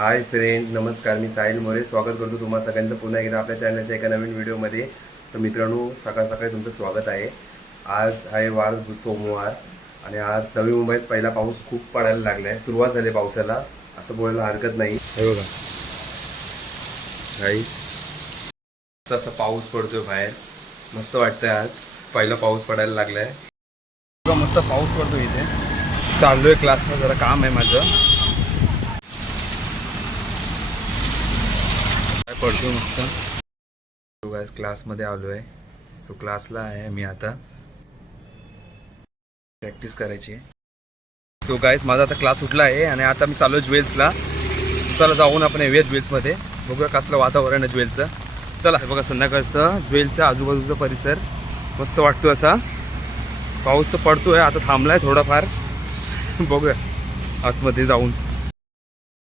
Hi friends नमस्कार मी साहिल मोरे. स्वागत करतो तुम्हा सगळ्यांचं पुन्हा एकदा आपल्या चॅनलच्या एका नवीन व्हिडिओमध्ये. तर मित्रांनो सकाळ सकाळी तुमचं स्वागत आहे. आज आहे वार सोमवार आणि आज नवी मुंबईत पहिला पाऊस खूप पडायला लागला आहे सुरुवात झाली पावसाला. असं बोलायला हरकत नाही. हे बघा. गाईस तसा पाऊस पडतोय बाहेर. मस्त वाटतंय आज. पहिला पाऊस पडायला लागलाय. मस्त पाऊस पडतो इथे. चाललोय क्लासला जरा काम आहे माझं. पडतो मस्त. गायस क्लासमध्ये आलो आहे सो क्लासला आहे मी आता. प्रॅक्टिस करायची. सो गायस माझा आता क्लास उठला आहे आणि आता मी चालू ज्वेल्सला चला जाऊन आपण येऊया ज्वेल्समध्ये बघूया कसलं वातावरण आहे ज्वेलचं चला बघा संध्याकाळचं ज्वेलच्या आजूबाजूचा परिसर. मस्त वाटतो असा. पाऊस तर पडतो आहे आता थांबला आहे थोडाफार. बघूया. आतमध्ये जाऊन.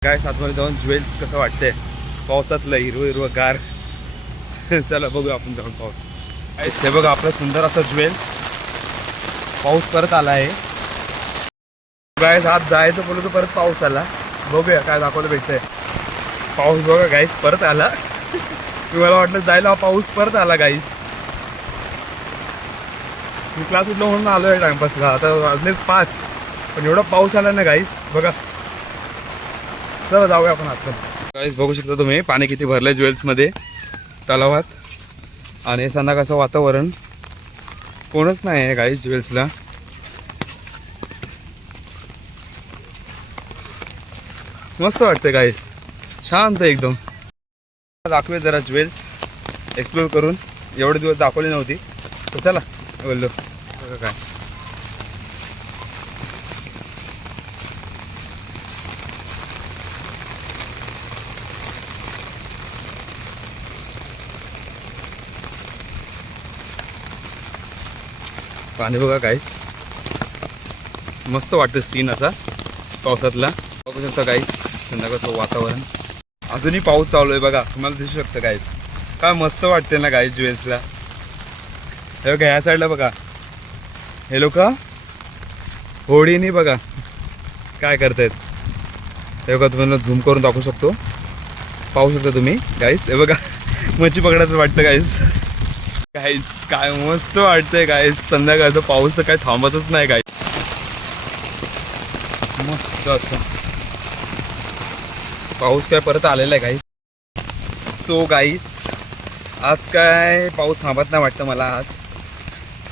काय आतमध्ये जाऊन ज्वेल्स कसं वाटतंय? पावसातलं हिरवं हिरवं गार. चला बघूया आपण जाऊन पाऊस हे बघा आपलं सुंदर असं ज्वेल्स पाऊस परत आला आहे. गायस आत जायचं बोलतो परत पाऊस आला. बघूया काय दाखवलं भेटतंय. पाऊस बघा गाईस परत आला. तुम्हाला वाटलं जायला पाऊस परत आला गाईस मी क्लास उठलो म्हणून आलो आहे टाइमपासला. आता वाजले पाच. पण एवढा पाऊस आला ना गाईस बघा. चला जाऊया आपण आता गाईस बघू शकता तुम्ही पाणी किती भरलंय ज्वेल्समध्ये तलावात. आणि संध्याकाळचं वातावरण. कोणच नाही आहे गाईस ज्वेल्सला मस्त वाटते गाईस शांत एकदम. दाखवे जरा ज्वेल्स एक्सप्लोर करून. एवढे दिवस दाखवली नव्हती. तर चला बोललो. काय. पाणी बघा काहीच मस्त वाटतं सीन असा पावसातला. बघू शकता काहीच संध्याकाळचं वातावरण. अजूनही पाऊस चालू आहे बघा तुम्हाला दिसू शकतं काहीच काय मस्त वाटते ना गाईस ज्वेल्सला हे बघा ह्या साईडला बघा. हे लोक होडीने बघा काय करतायत. हे बघा तुम्हाला झूम करून दाखवू शकतो. पाहू शकता तुम्ही गाईस हे बघा मच्छी पकडायचं वाटतं गाईस गाईस काय मस्त वाटतंय गाईस संध्याकाळचं पाऊस तर काय थांबतच नाही गाई मस्त असं. पाऊस काय परत आलेला आहे गाईस सो गाईस आज काय पाऊस थांबत नाही वाटतं मला आज.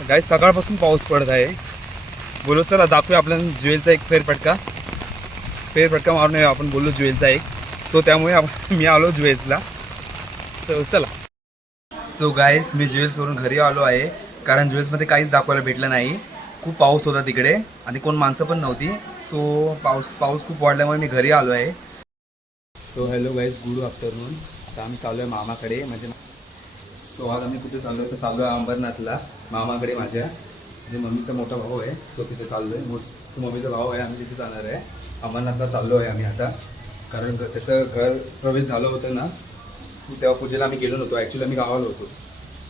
गाईस सकाळपासून पाऊस पडत आहे. बोलू चला दाखवूया आपल्याला ज्वेलचा एक फेरफटका. फेरफटका मारून आपण बोललो ज्वेलचा एक. सो त्यामुळे मी आलो ज्वेल्सला. सो चला. सो गाईस मी ज्वेल्सवरून घरी आलो आहे. कारण ज्वेल्समध्ये काहीच दाखवायला भेटलं नाही. खूप पाऊस होता तिकडे. आणि कोण माणसं पण नव्हती. सो पाऊस पाऊस खूप वाढल्यामुळे मी घरी आलो आहे. So hello guys good afternoon आता आम्ही चाललो आहे मामाकडे. म्हणजे सो आज आम्ही कुठे चाललो आहे तर चाललो आहे अंबरनाथला. मामाकडे माझ्या. जे मम्मीचा मोठा भाऊ आहे. सो तिथे चाललो आहे सो मम्मीचा भाऊ आहे. आम्ही तिथे जाणार आहे. अंबरनाथला चाललो आहे आम्ही आता. कारण त्याचं घर प्रवेश झालं होतं ना. तेव्हा पूजेला आम्ही गेलो नव्हतो. ॲक्च्युली आम्ही गावाला होतो.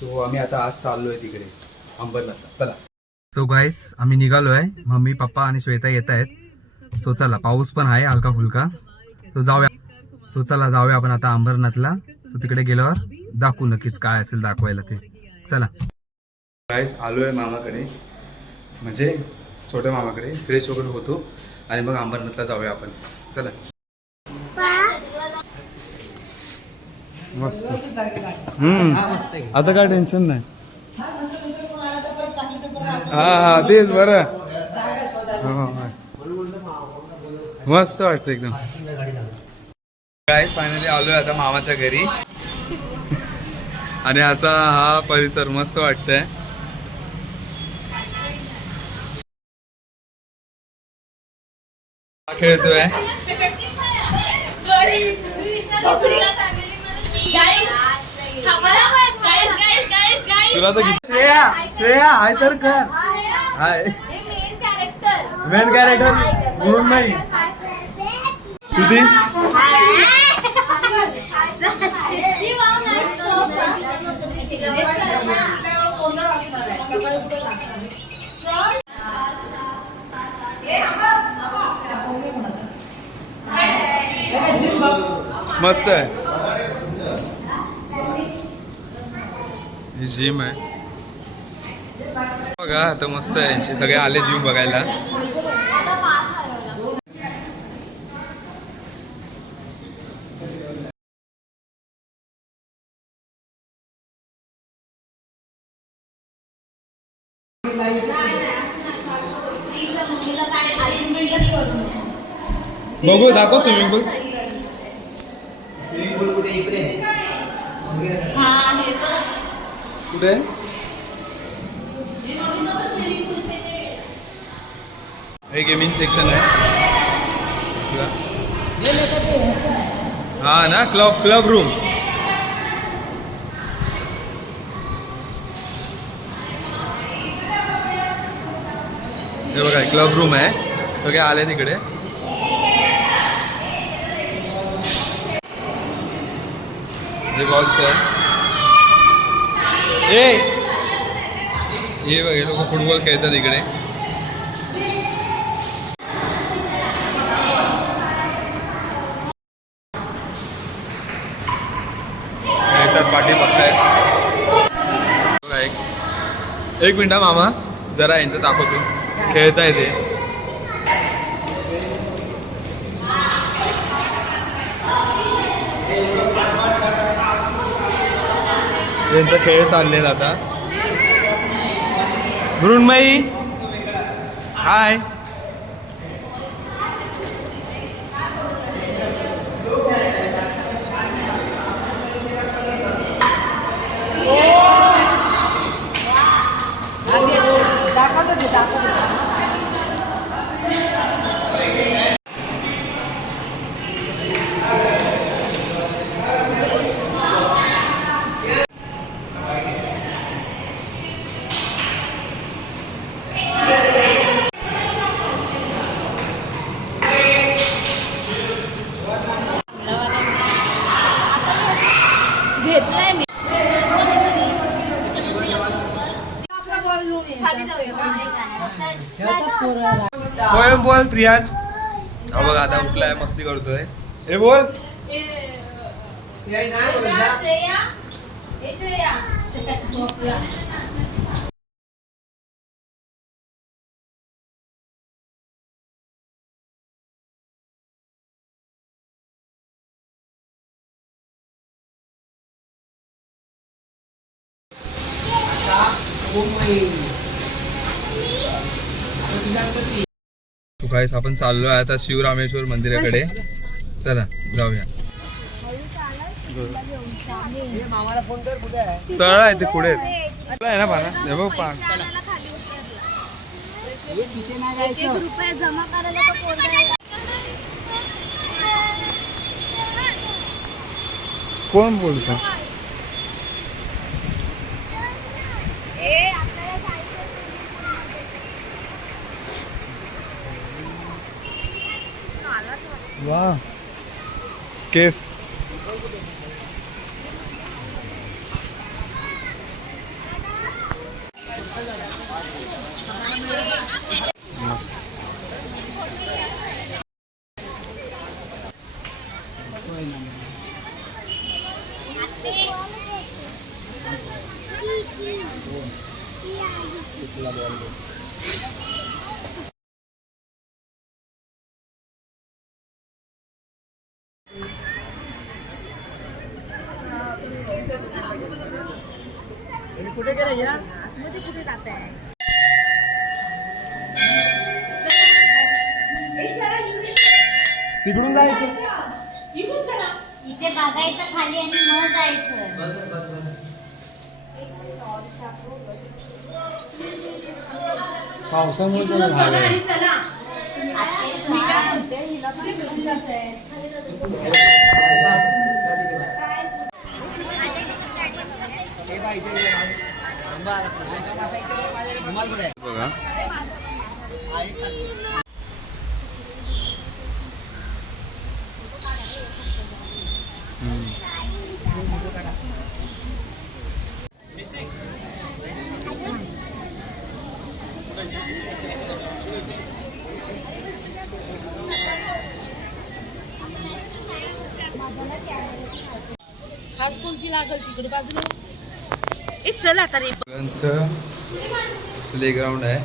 सो आम्ही आता आज चाललो आहे तिकडे अंबरनाथला. चला. सो गाईस आम्ही निघालो आहे मम्मी पप्पा आणि श्वेता येत आहेत. सो चला पाऊस पण आहे हलका फुलका. सो जाऊया. सो चला जाऊया आपण आता अंबरनाथला. सो तिकडे गेल्यावर दाखवू नक्कीच काय असेल दाखवायला ते. चला. गाईस आलो आहे मामाकडे. म्हणजे छोट्या मामाकडे. फ्रेश वगैरे होतो. आणि मग अंबरनाथला जाऊया आपण. चला. मस्त. हम्म. आता काय टेन्शन नाही. हा हा तेच बरं. हो, हो. मस्त वाटतं एकदम. काहीच फायनली आलोय आता मामाच्या घरी. आणि असा हा परिसर मस्त वाटतंय. हा खेळतोय तुला तर श्रेया श्रेया हाय तर कर. हाय. मेन कॅरेक्टर म्हणून नाही. सुधी मस्त आहे. ही जिम आहे. बघा आता मस्त आहे. यांचे सगळे आले जिम बघायला. बघू दाखव स्विमिंग पूल स्विमिंग पूल कुठे इकडे कुठे? हे गेमिंग सेक्शन आहे. हा ना क्लब क्लब रूम हे बघा क्लब रूम आहे. सगळे आले तिकडे हे बॉल्स आहे. ए. हे बघ हे लोक फुटबॉल खेळतात इकडे. पाठी बघताय एक. मिनिट मामा जरा यांचं दाखवतो खेळताय ते. यांचा खेळ चालले आता. मृण्मयी. हाय. दाखवतो ते दाखव. प्रियाज हा बघ आता उठलाय मस्ती करतोय. हे बोल. नाही बोलता काहीच आपण चाललोय आता शिवरामेश्वर मंदिराकडे. चला जाऊया. मामाला फोन कर कुठे आहे सरळ आहे ते पुढे. आहे ना पाना हे बघ पान कोण बोलतो? वा. केफ मस्त कुठे गेला या तिकडून जायचं. इथे बघायचं खाली आणि मग जायचं. पावसामुळे झालंय. मी काय म्हणते हिला पण घेऊन जाते. बघा हम्म. खास कोणती लागल तिकडे बाजूला ए चल आता रे. मुलांचं प्लेग्राऊंड आहे.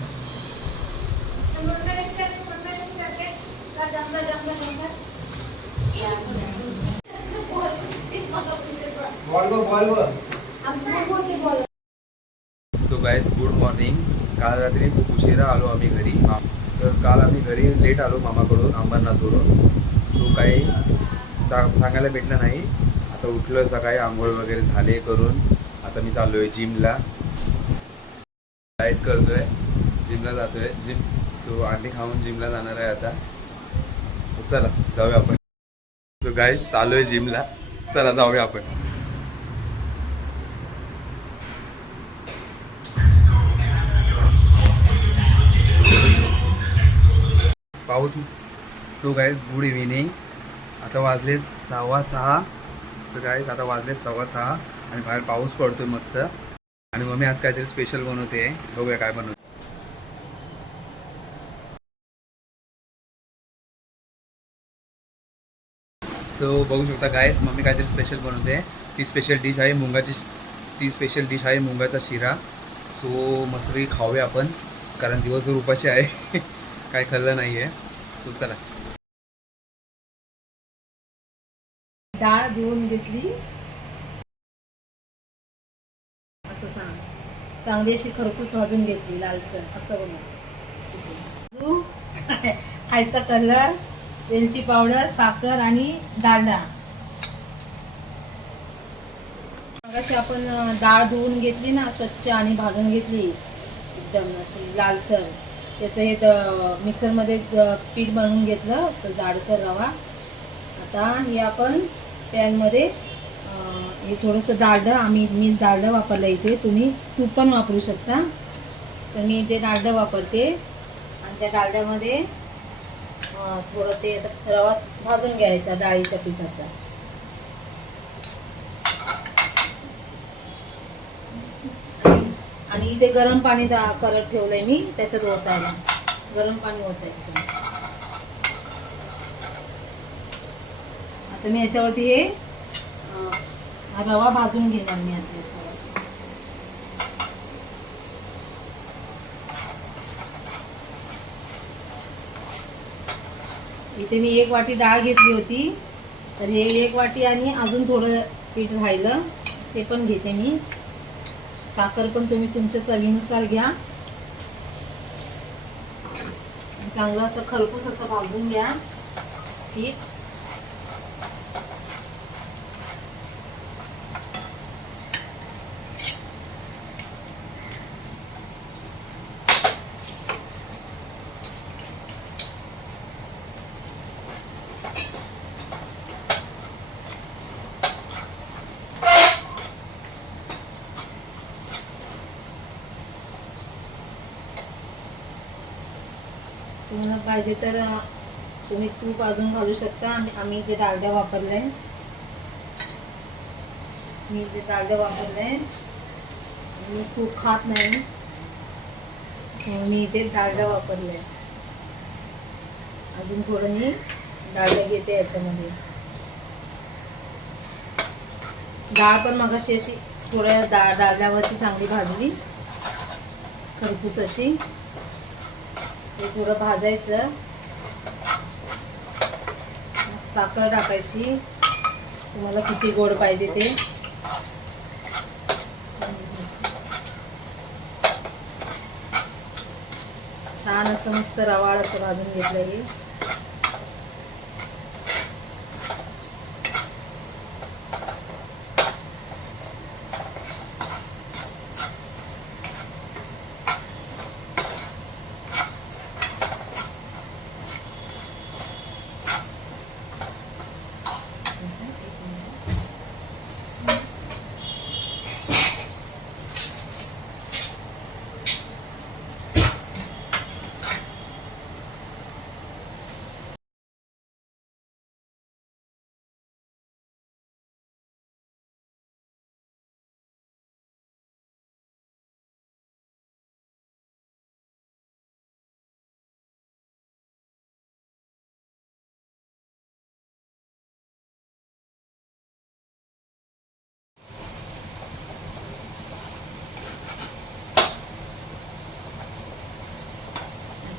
सो गाईज गुड मॉर्निंग काल रात्री खूप उशिरा आलो आम्ही घरी. मा- तर काल आम्ही घरी लेट आलो मामाकडून अंबरनाथवरून. सो काही सांगायला भेटलं नाही. आता उठलो सकाळी आंघोळ वगैरे झाले करून. आता मी चाललो आहे जिमला डाईट करतोय. जिमला जातोय. जिम सो अंडी खाऊन जिमला जाणार आहे आता. सो चला जाऊया आपण. सो गाईज चालू आहे जिमला चला जाऊया आपण. पाऊस. सो गाईज गुड इव्हिनिंग आता वाजले सव्वा सहा. सो काय आता वाजले सव्वा सहा आणि बाहेर पाऊस पडतोय मस्त. आणि मम्मी आज काहीतरी स्पेशल बनवते. बघूया काय बनवते. सो बघू शकता गायस मम्मी काहीतरी स्पेशल बनवते. ती स्पेशल डिश आहे मुंगाची ती स्पेशल डिश आहे मुंगाचा शिरा. सो मस्तपैकी खाऊया आपण कारण दिवसभर उपाशी आहे. काय खाल्लं नाही आहे सो चला. डाळ धुवून घेतली. असं सांग. चांगली अशी खरपूस भाजून घेतली लालसर असं बनव खायचा कलर वेलची पावडर साखर आणि डाळडा अशी आपण डाळ धुवून घेतली ना स्वच्छ आणि भाजून घेतली. एकदम अशी लालसर. त्याचं हे मिक्सरमध्ये पीठ बनवून घेतलं असं जाडसर रवा. आता हे आपण पॅनमध्ये हे थोडंसं डाळडं आम्ही मी डाळडं वापरलं इथे तुम्ही तूप पण वापरू शकता. तर मी इथे डाळडं वापरते. आणि त्या डाळड्यामध्ये थोडं ते रवा भाजून घ्यायचा डाळीच्या पिठाचा. आणि इथे गरम पाणी दा- करत ठेवलंय मी त्याच्यात ओतायला. गरम पाणी ओतायचं. तर मी याच्यावरती हे रवा भाजून घेणार मी आता याच्यावर. इथे मी एक वाटी डाळ घेतली होती. तर हे एक वाटी आणि अजून थोडं पीठ राहिलं ते पण घेते मी. साखर पण तुम्ही तुमच्या चवीनुसार घ्या. चांगलं असं खरपूस असं भाजून घ्या. पीठ. तुम्हाला पाहिजे तर तुम्ही तूप अजून घालू शकता. आम्ही आम्ही इथे डालड्या वापरल्या. मी इथे डालड्या वापरल्या. मी तूप खात नाही. म्हणून मी इथे डालड्या वापरल्या. अजून थोडं मी डालडा घेते याच्यामध्ये. डाळ पण मगाशी अशी थोड्या डाळ डाळल्यावरती चांगली भाजली. खरपूस अशी. हे थोडं भाजायचं. साखर टाकायची. तुम्हाला किती गोड पाहिजे ते. छान असं मस्त रवाळ असं भाजून घेतलं हे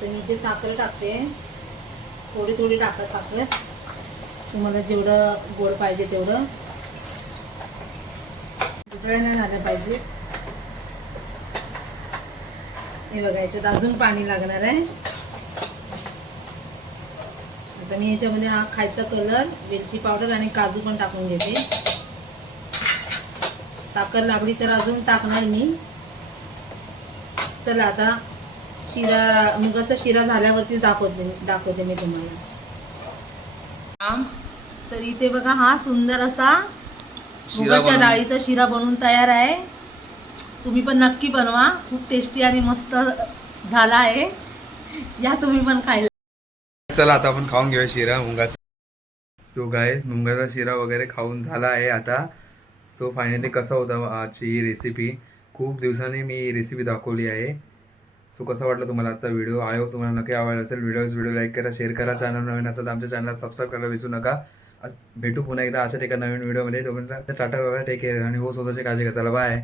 आता मी इथे साखर टाकते. थोडी थोडी टाका साखर. तुम्हाला जेवढं गोड पाहिजे तेवढं. नाही झाल्या पाहिजे. हे बघा याच्यात अजून पाणी लागणार आहे. आता मी याच्यामध्ये हा खायचा कलर वेलची पावडर आणि काजू पण टाकून घेते. साखर लागली तर अजून टाकणार मी. चला आता शिरा मुगाचा शिरा झाल्यावरतीच दाखवते दाखवते मी तुम्हाला. तर इथे बघा हा सुंदर असा मुगाच्या डाळीचा शिरा बनवून तयार आहे. तुम्ही पण नक्की बनवा खूप टेस्टी आणि मस्त झाला आहे. या तुम्ही पण खायला. चला आता आपण खाऊन घेऊया शिरा मुंगाचा. सो गायस मुंगाचा शिरा वगैरे खाऊन झाला आहे आता. सो फायनली कसा होता आजची ही रेसिपी खूप दिवसांनी मी ही रेसिपी दाखवली आहे. सो कसं वाटलं तुम्हाला आजचा व्हिडिओ आय होप तुम्हाला नक्की आवडला असेल. व्हिडिओ व्हिडिओ लाईक करा शेअर करा. चॅनल नवीन असेल तर आमच्या चॅनलला सबस्क्राईब करायला विसरू नका. भेटू पुन्हा एकदा अशाच एका नवीन व्हिडिओमध्ये तोपर्यंत टाटा बाबा टेक केअर आणि हो स्वतःची काळजी घ्या. चला बाय